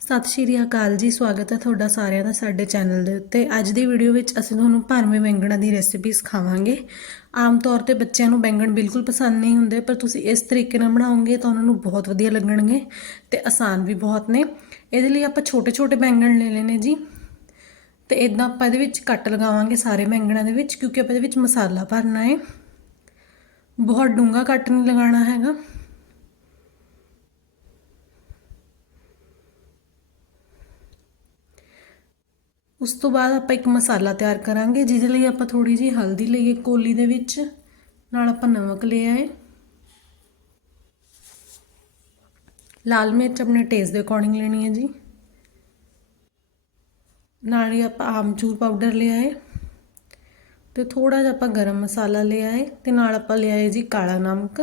ਸਤਿ ਸ਼੍ਰੀ ਅਕਾਲ ਜੀ, ਸਵਾਗਤ ਹੈ ਤੁਹਾਡਾ ਸਾਰਿਆਂ ਦਾ ਸਾਡੇ ਚੈਨਲ ਦੇ ਉੱਤੇ। ਅੱਜ ਦੀ ਵੀਡੀਓ ਵਿੱਚ ਅਸੀਂ ਤੁਹਾਨੂੰ ਭਰਵੇਂ ਬੈਂਗਣਾਂ ਦੀ ਰੈਸਿਪੀ ਸਿਖਾਵਾਂਗੇ। ਆਮ ਤੌਰ ਤੇ ਬੱਚਿਆਂ ਨੂੰ ਬੈਂਗਣ ਬਿਲਕੁਲ ਪਸੰਦ ਨਹੀਂ ਹੁੰਦੇ, ਪਰ ਤੁਸੀਂ ਇਸ ਤਰੀਕੇ ਨਾਲ ਬਣਾਓਗੇ ਤਾਂ ਉਹਨਾਂ ਨੂੰ ਬਹੁਤ ਵਧੀਆ ਲੱਗਣਗੇ ਤੇ ਆਸਾਨ ਵੀ ਬਹੁਤ ਨੇ। ਇਹਦੇ ਲਈ ਆਪਾਂ ਛੋਟੇ ਛੋਟੇ ਬੈਂਗਣ ਲੈ ਲੈਣੇ ਜੀ। ਤੇ ਇਦਾਂ ਆਪਾਂ ਇਹਦੇ ਵਿੱਚ ਕੱਟ ਲਗਾਵਾਂਗੇ ਸਾਰੇ ਬੈਂਗਣਾਂ ਦੇ ਵਿੱਚ, ਕਿਉਂਕਿ ਆਪਾਂ ਇਹਦੇ ਵਿੱਚ ਮਸਾਲਾ ਭਰਨਾ ਹੈ। ਬਹੁਤ ਡੂੰਘਾ ਕੱਟ ਨਹੀਂ ਲਗਾਉਣਾ ਹੈਗਾ। ਉਸ ਤੋਂ ਬਾਅਦ ਆਪਾਂ ਇੱਕ ਮਸਾਲਾ ਤਿਆਰ ਕਰਾਂਗੇ, ਜਿਹਦੇ ਲਈ ਆਪਾਂ ਥੋੜੀ ਜਿਹੀ ਹਲਦੀ ਲਈਏ ਕੋਲੀ ਦੇ ਵਿੱਚ, ਨਾਲ ਆਪਾਂ ਨਮਕ ਲਿਆ ਹੈ ਲਾਲ ਮਿਰਚ ਆਪਣੇ ਟੇਸਟ ਦੇ ਅਕੋਰਡਿੰਗ ਲੈਣੀ ਹੈ ਜੀ। ਨਾਲ ਹੀ ਆਪਾਂ ਆਮਚੂਰ ਪਾਊਡਰ ਲਿਆ ਹੈ ਤੇ ਥੋੜਾ ਜਿਹਾ ਆਪਾਂ ਗਰਮ ਮਸਾਲਾ ਲਿਆ ਹੈ ਤੇ ਨਾਲ ਆਪਾਂ ਲਿਆ ਹੈ ਜੀ ਕਾਲਾ ਨਮਕ।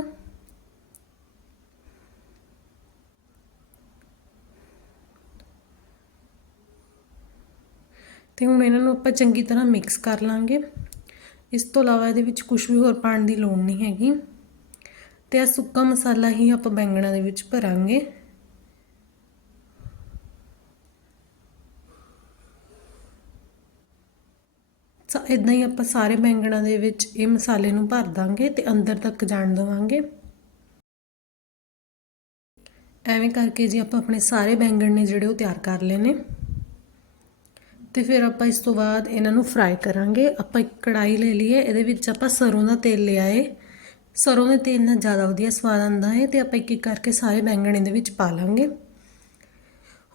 ਤੇ ਹੁਣ ਇਹਨਾਂ ਨੂੰ ਆਪਾਂ ਚੰਗੀ ਤਰ੍ਹਾਂ ਮਿਕਸ ਕਰ ਲਾਂਗੇ। ਇਸ ਤੋਂ ਇਲਾਵਾ ਇਹਦੇ ਵਿੱਚ ਕੁਝ ਵੀ ਹੋਰ ਪਾਉਣ ਦੀ ਲੋੜ ਨਹੀਂ ਹੈਗੀ। ਤੇ ਇਹ ਸੁੱਕਾ ਮਸਾਲਾ ਹੀ ਆਪਾਂ ਬੈਂਗਣਾਂ ਦੇ ਵਿੱਚ ਭਰਾਂਗੇ। ਸੋ ਇਦਾਂ ਹੀ ਆਪਾਂ ਸਾਰੇ ਬੈਂਗਣਾਂ ਦੇ ਵਿੱਚ ਇਹ ਮਸਾਲੇ ਨੂੰ ਭਰ ਦਾਂਗੇ ਤੇ ਅੰਦਰ ਤੱਕ ਜਾਣ ਦੇਵਾਂਗੇ। ਐਵੇਂ ਕਰਕੇ ਜੀ ਆਪਾਂ ਆਪਣੇ ਸਾਰੇ ਬੈਂਗਣ ਨੇ ਜਿਹੜੇ ਉਹ ਤਿਆਰ ਕਰ ਲਏ ਨੇ। ਤੇ ਫਿਰ ਆਪਾਂ ਇਸ ਤੋਂ ਬਾਅਦ ਇਹਨਾਂ ਨੂੰ ਫਰਾਈ ਕਰਾਂਗੇ। ਆਪਾਂ ਇੱਕ ਕੜਾਈ ਲੈ ਲਈਏ, ਇਹਦੇ ਵਿੱਚ ਆਪਾਂ ਸਰੋਂ ਦਾ ਤੇਲ ਲਿਆ ਏ ਸਰੋਂ ਦੇ ਤੇਲ ਨਾਲ ਜ਼ਿਆਦਾ ਵਧੀਆ ਸਵਾਦ ਆਉਂਦਾ ਹੈ ਤੇ ਆਪਾਂ ਇੱਕ ਇੱਕ ਕਰਕੇ ਸਾਰੇ ਬੈਂਗਣ ਇਹਦੇ ਵਿੱਚ ਪਾ ਲਾਂਗੇ।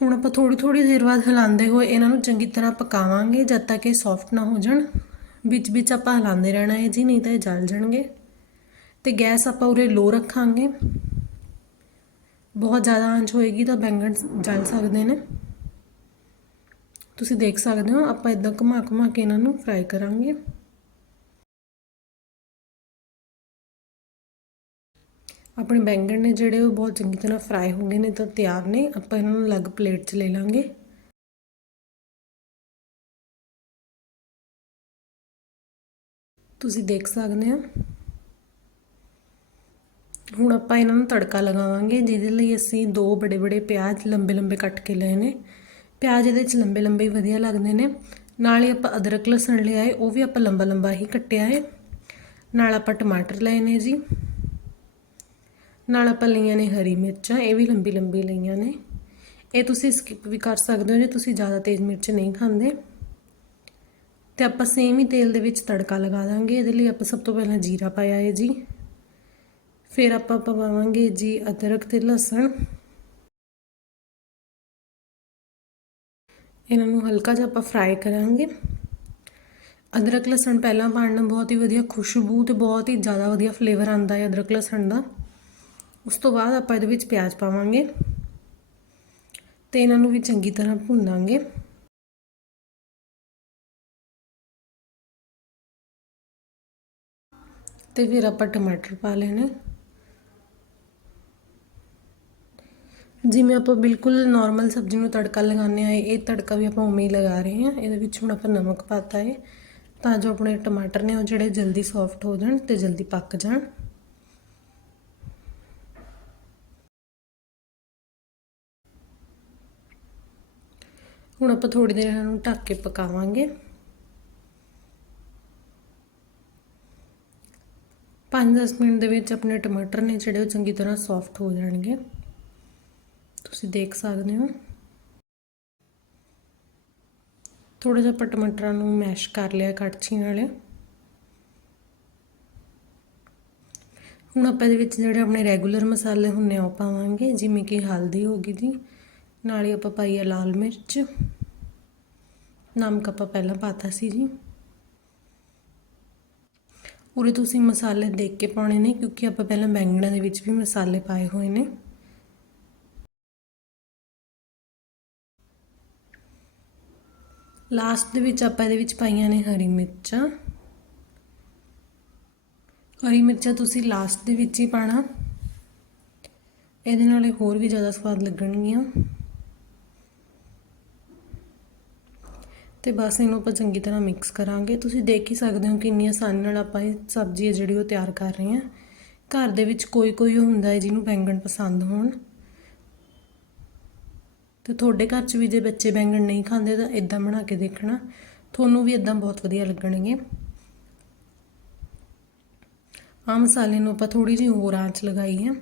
ਹੁਣ ਆਪਾਂ ਥੋੜੀ ਥੋੜੀ ਦੇਰ ਬਾਅਦ ਹਿਲਾਉਂਦੇ ਹੋਏ ਇਹਨਾਂ ਨੂੰ ਚੰਗੀ ਤਰ੍ਹਾਂ ਪਕਾਵਾਂਗੇ ਜਦ ਤੱਕ ਇਹ ਸੌਫਟ ਨਾ ਹੋ ਜਾਣ। ਵਿੱਚ ਵਿੱਚ ਆਪਾਂ ਹਿਲਾਉਂਦੇ ਰਹਿਣਾ ਹੈ ਜੀ, ਨਹੀਂ ਤਾਂ ਇਹ ਜਲ ਜਾਣਗੇ। ਤੇ ਗੈਸ ਆਪਾਂ ਉਰੇ ਲੋ ਰੱਖਾਂਗੇ। ਬਹੁਤ ਜ਼ਿਆਦਾ ਆਂਚ ਹੋਏਗੀ ਤਾਂ ਬੈਂਗਣ ਜਲ ਸਕਦੇ ਨੇ। ਤੁਸੀਂ ਦੇਖ ਸਕਦੇ ਹੋ, ਆਪਾਂ ਇਦਾਂ ਘੁਮਾ ਘੁਮਾ ਕੇ ਇਹਨਾਂ ਨੂੰ ਫਰਾਈ ਕਰਾਂਗੇ। ਆਪਣੇ ਬੈਂਗਣ ਨੇ ਜਿਹੜੇ ਉਹ ਬਹੁਤ ਚੰਗੀ ਤਰ੍ਹਾਂ ਫਰਾਈ ਹੋ ਗਏ ਨੇ ਤਾਂ ਤਿਆਰ ਨੇ, ਆਪਾਂ ਇਹਨਾਂ ਨੂੰ ਅਲੱਗ ਪਲੇਟ 'ਚ ਲੈ ਲਾਂਗੇ। ਤੁਸੀਂ ਦੇਖ ਸਕਦੇ ਹੋ। ਹੁਣ ਆਪਾਂ ਇਹਨਾਂ ਨੂੰ ਤੜਕਾ ਲਗਾਵਾਂਗੇ, ਜਿਹਦੇ ਲਈ ਅਸੀਂ ਦੋ ਬੜੇ ਬੜੇ ਪਿਆਜ਼ ਲੰਬੇ ਲੰਬੇ ਕੱਟ ਕੇ ਲਏ ਨੇ। ਪਿਆਜ਼ ਇਹਦੇ ਵਿੱਚ ਲੰਬੇ ਲੰਬੇ ਵਧੀਆ ਲੱਗਦੇ ਨੇ। ਨਾਲ ਹੀ ਆਪਾਂ ਅਦਰਕ ਲਸਣ ਲਿਆ ਹੈ ਉਹ ਵੀ ਆਪਾਂ ਲੰਬਾ ਲੰਬਾ ਹੀ ਕੱਟਿਆ ਹੈ। ਨਾਲ ਆਪਾਂ ਟਮਾਟਰ ਲਏ ਨੇ ਜੀ। ਨਾਲ ਆਪਾਂ ਲਈਆਂ ਨੇ ਹਰੀ ਮਿਰਚਾਂ, ਇਹ ਵੀ ਲੰਬੀ ਲੰਬੀ ਲਈਆਂ ਨੇ। ਇਹ ਤੁਸੀਂ ਸਕਿਪ ਵੀ ਕਰ ਸਕਦੇ ਹੋ ਜੇ ਤੁਸੀਂ ਜ਼ਿਆਦਾ ਤੇਜ਼ ਮਿਰਚ ਨਹੀਂ ਖਾਂਦੇ। ਤੇ ਆਪਾਂ ਸੇਮ ਹੀ ਤੇਲ ਦੇ ਵਿੱਚ ਤੜਕਾ ਲਗਾ ਦਾਂਗੇ। ਇਹਦੇ ਲਈ ਆਪਾਂ ਸਭ ਤੋਂ ਪਹਿਲਾਂ ਜੀਰਾ ਪਾਇਆ ਹੈ ਜੀ। ਫਿਰ ਆਪਾਂ ਪਵਾਵਾਂਗੇ ਜੀ ਅਦਰਕ ਤੇ ਲਸਣ। ਇਹਨਾਂ ਨੂੰ ਹਲਕਾ ਜਿਹਾ ਆਪਾਂ ਫਰਾਈ ਕਰਾਂਗੇ। ਅਦਰਕ ਲਸਣ ਪਹਿਲਾਂ ਪਾਉਣ ਨਾਲ ਬਹੁਤ ਹੀ ਵਧੀਆ ਖੁਸ਼ਬੂ ਤੇ ਬਹੁਤ ਹੀ ਜ਼ਿਆਦਾ ਵਧੀਆ ਫਲੇਵਰ ਆਉਂਦਾ ਹੈ ਅਦਰਕ ਲਸਣ ਦਾ। ਉਸ ਤੋਂ ਬਾਅਦ ਆਪਾਂ ਇਹਦੇ ਵਿੱਚ ਪਿਆਜ਼ ਪਾਵਾਂਗੇ ਤੇ ਇਹਨਾਂ ਨੂੰ ਵੀ ਚੰਗੀ ਤਰ੍ਹਾਂ ਭੁੰਨਾਂਗੇ। ਤੇ ਫਿਰ ਆਪਾਂ ਟਮਾਟਰ ਪਾ ਲੈਣੇ। ਜਿਵੇਂ ਆਪਾਂ ਬਿਲਕੁਲ ਨਾਰਮਲ ਸਬਜ਼ੀ ਨੂੰ ਤੜਕਾ ਲਗਾਉਂਦੇ ਆ ਇਹ ਤੜਕਾ ਵੀ ਆਪਾਂ ਉਵੇਂ ਹੀ ਲਗਾ ਰਹੇ ਹਾਂ। ਇਹਦੇ ਵਿੱਚ ਹੁਣ ਆਪਾਂ ਨਮਕ ਪਾਤਾ ਹੈ, ਤਾਂ ਜੋ ਆਪਣੇ ਟਮਾਟਰ ਨੇ ਉਹ ਜਿਹੜੇ ਜਲਦੀ ਸੌਫਟ ਹੋ ਜਾਣ ਤੇ ਜਲਦੀ ਪੱਕ ਜਾਣ। ਹੁਣ ਆਪਾਂ ਥੋੜੀ ਦੇਰ ਇਹਨਾਂ ਨੂੰ ਢੱਕ ਕੇ ਪਕਾਵਾਂਗੇ। 5-10 ਮਿੰਟ ਦੇ ਵਿੱਚ ਆਪਣੇ ਟਮਾਟਰ ਨੇ ਜਿਹੜੇ ਉਹ ਚੰਗੀ ਤਰ੍ਹਾਂ ਸੌਫਟ ਹੋ ਜਾਣਗੇ। ਤੁਸੀਂ ਦੇਖ ਸਕਦੇ ਹੋ। ਥੋੜਾ ਜਿਹਾ ਆਪਾਂ ਟਮਾਟਰਾਂ ਨੂੰ ਮੈਸ਼ ਕਰ ਲਿਆ ਕੜਛੀ ਨਾਲ ਹੁਣ ਆਪਾਂ ਇਹਦੇ ਵਿੱਚ ਜਿਹੜੇ ਆਪਣੇ ਰੈਗੂਲਰ ਮਸਾਲੇ ਹੁੰਨੇ ਆ, ਉਹ ਪਾਵਾਂਗੇ, ਜਿਵੇਂ ਕਿ ਹਲਦੀ ਹੋ ਗਈ ਜੀ ਨਾਲ ਹੀ ਆਪਾਂ ਪਾਈ ਆ ਲਾਲ ਮਿਰਚ। ਨਮਕ ਆਪਾਂ ਪਹਿਲਾਂ ਪਾਤਾ ਸੀ ਜੀ। ਉਰੇ ਤੁਸੀਂ ਮਸਾਲੇ ਦੇਖ ਕੇ ਪਾਉਣੇ ਨੇ, ਕਿਉਂਕਿ ਆਪਾਂ ਪਹਿਲਾਂ ਬੈਂਗਣਾਂ ਦੇ ਵਿੱਚ ਵੀ ਮਸਾਲੇ ਪਾਏ ਹੋਏ ਨੇ। ਲਾਸਟ ਦੇ ਵਿੱਚ ਆਪਾਂ ਇਹਦੇ ਵਿੱਚ ਪਾਈਆਂ ਨੇ ਹਰੀ ਮਿਰਚਾਂ। ਹਰੀ ਮਿਰਚਾਂ ਤੁਸੀਂ ਲਾਸਟ ਦੇ ਵਿੱਚ ਹੀ ਪਾਣਾ ਇਹਦੇ ਨਾਲ ਇਹ ਹੋਰ ਵੀ ਜ਼ਿਆਦਾ ਸਵਾਦ ਲੱਗਣਗੀਆਂ। ਤੇ ਬਸ ਇਹਨੂੰ ਆਪਾਂ ਚੰਗੀ ਤਰ੍ਹਾਂ ਮਿਕਸ ਕਰਾਂਗੇ। ਤੁਸੀਂ ਦੇਖ ਹੀ ਸਕਦੇ ਹੋ ਕਿੰਨੀ ਆਸਾਨੀ ਨਾਲ ਆਪਾਂ ਇਹ ਸਬਜ਼ੀ ਹੈ ਜਿਹੜੀ ਉਹ ਤਿਆਰ ਕਰ ਰਹੇ ਹਾਂ। ਘਰ ਦੇ ਵਿੱਚ ਕੋਈ ਕੋਈ ਹੁੰਦਾ ਹੈ ਜਿਹਨੂੰ ਬੈਂਗਣ ਪਸੰਦ ਹੋਣ। ਤੇ ਤੁਹਾਡੇ ਘਰ 'ਚ ਵੀ ਜੇ ਬੱਚੇ ਬੈਂਗਣ ਨਹੀਂ ਖਾਂਦੇ ਤਾਂ ਇਦਾਂ ਬਣਾ ਕੇ ਦੇਖਣਾ। ਤੁਹਾਨੂੰ ਵੀ ਇਦਾਂ ਬਹੁਤ ਵਧੀਆ ਲੱਗਣਗੇ। ਆ ਮਸਾਲੇ ਨੂੰ ਆਪਾਂ ਥੋੜੀ ਜਿਹੀ ਹੋਰ ਆਂਚ ਲਗਾਈ ਹੈ।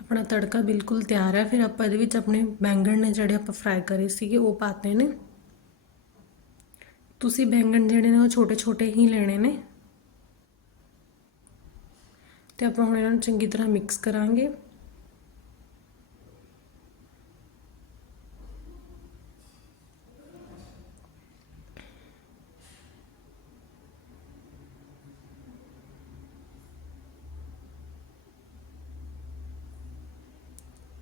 ਆਪਣਾ ਤੜਕਾ ਬਿਲਕੁਲ ਤਿਆਰ ਹੈ। ਫਿਰ ਆਪਾਂ ਇਹਦੇ ਵਿੱਚ ਆਪਣੇ ਬੈਂਗਣ ਨੇ ਜਿਹੜੇ ਆਪਾਂ ਫਰਾਈ ਕਰੇ ਸੀਗੇ, ਉਹ ਪਾਤੇ ਨੇ। ਤੁਸੀਂ ਬੈਂਗਣ ਜਿਹੜੇ ਨੇ ਉਹ ਛੋਟੇ ਛੋਟੇ ਹੀ ਲੈਣੇ ਨੇ। ਤੇ ਆਪਾਂ ਹੁਣ ਇਹਨਾਂ ਨੂੰ ਚੰਗੀ ਤਰ੍ਹਾਂ ਮਿਕਸ ਕਰਾਂਗੇ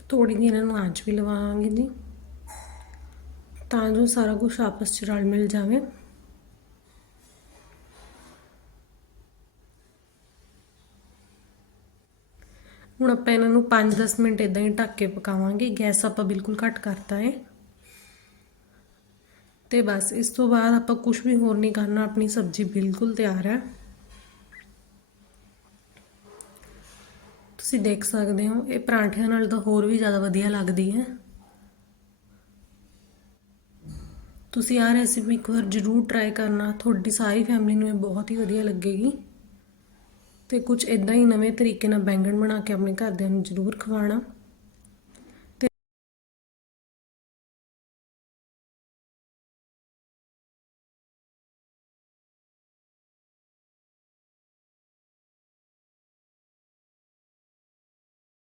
ਥੋੜੀ ਜਿਹੀ ਇਹਨਾਂ ਨੂੰ ਆਂਚ ਵੀ ਲਵਾਵਾਂਗੇ ਜੀ ਤਾਂ ਜੋ ਸਾਰਾ ਕੁਝ ਆਪਸ ਚ ਰਲ ਮਿਲ ਜਾਵੇ ਹੁਣ ਆਪਾਂ ਇਹਨਾਂ ਨੂੰ 5-10 ਮਿੰਟ ਇਦਾਂ ਹੀ ਢੱਕ ਕੇ ਪਕਾਵਾਂਗੇ। ਗੈਸ ਆਪਾਂ ਬਿਲਕੁਲ ਘੱਟ ਕਰਤਾ ਹੈ ਤੇ ਬਸ ਇਸ ਤੋਂ ਬਾਅਦ ਆਪਾਂ ਕੁਝ ਵੀ ਹੋਰ ਨਹੀਂ ਕਰਨਾ, ਆਪਣੀ ਸਬਜ਼ੀ ਬਿਲਕੁਲ ਤਿਆਰ ਹੈ। ਤੁਸੀਂ ਦੇਖ ਸਕਦੇ ਹੋ, ਇਹ ਪਰਾਂਠਿਆਂ ਨਾਲ ਤਾਂ ਹੋਰ ਵੀ ਜ਼ਿਆਦਾ ਵਧੀਆ ਲੱਗਦੀ ਹੈ। ਤੁਸੀਂ ਆਹ ਰੈਸਿਪੀ ਇੱਕ ਵਾਰ ਜ਼ਰੂਰ ਟਰਾਈ ਕਰਨਾ, ਤੁਹਾਡੀ ਸਾਰੀ ਫੈਮਿਲੀ ਨੂੰ ਇਹ ਬਹੁਤ ਹੀ ਵਧੀਆ ਲੱਗੇਗੀ। ਤੇ ਕੁਝ ਇਦਾਂ ਹੀ ਨਵੇਂ ਤਰੀਕੇ ਨਾਲ ਬੈਂਗਣ ਬਣਾ ਕੇ ਆਪਣੇ ਘਰਦਿਆਂ ਨੂੰ ਜ਼ਰੂਰ ਖਵਾਉਣਾ।